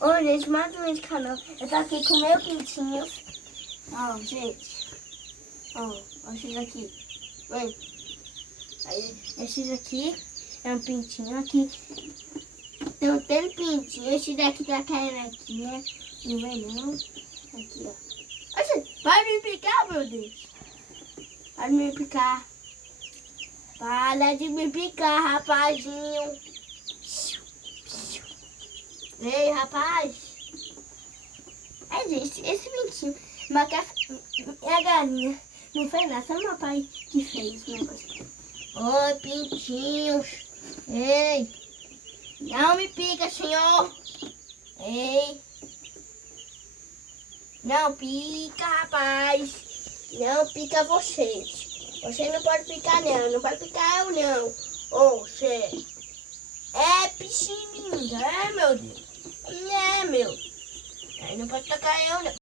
Ô, gente, mais um de canal. Eu tô aqui com o meu pintinho. Ó, gente. Ó, esses aqui. Vem. Aí, esses aqui é um pintinho aqui. Tem um pintinho. Esse daqui tá carequinha. Não vem não. Aqui, ó. Oxe, vai me picar, meu Deus. Vai me picar. Para de me picar, rapazinho. Ei, rapaz. É, gente, esse pintinho. É a galinha. Não fez nada, só o meu pai que fez o negócio. Oi, pintinhos. Ei. Não me pica, senhor. Ei. Não pica, rapaz. Não pica vocês. Você não pode picar, não. Não pode picar eu, não. Ô, você. É piscininha. É, meu Deus. É, meu. Aí não pode tocar eu, não.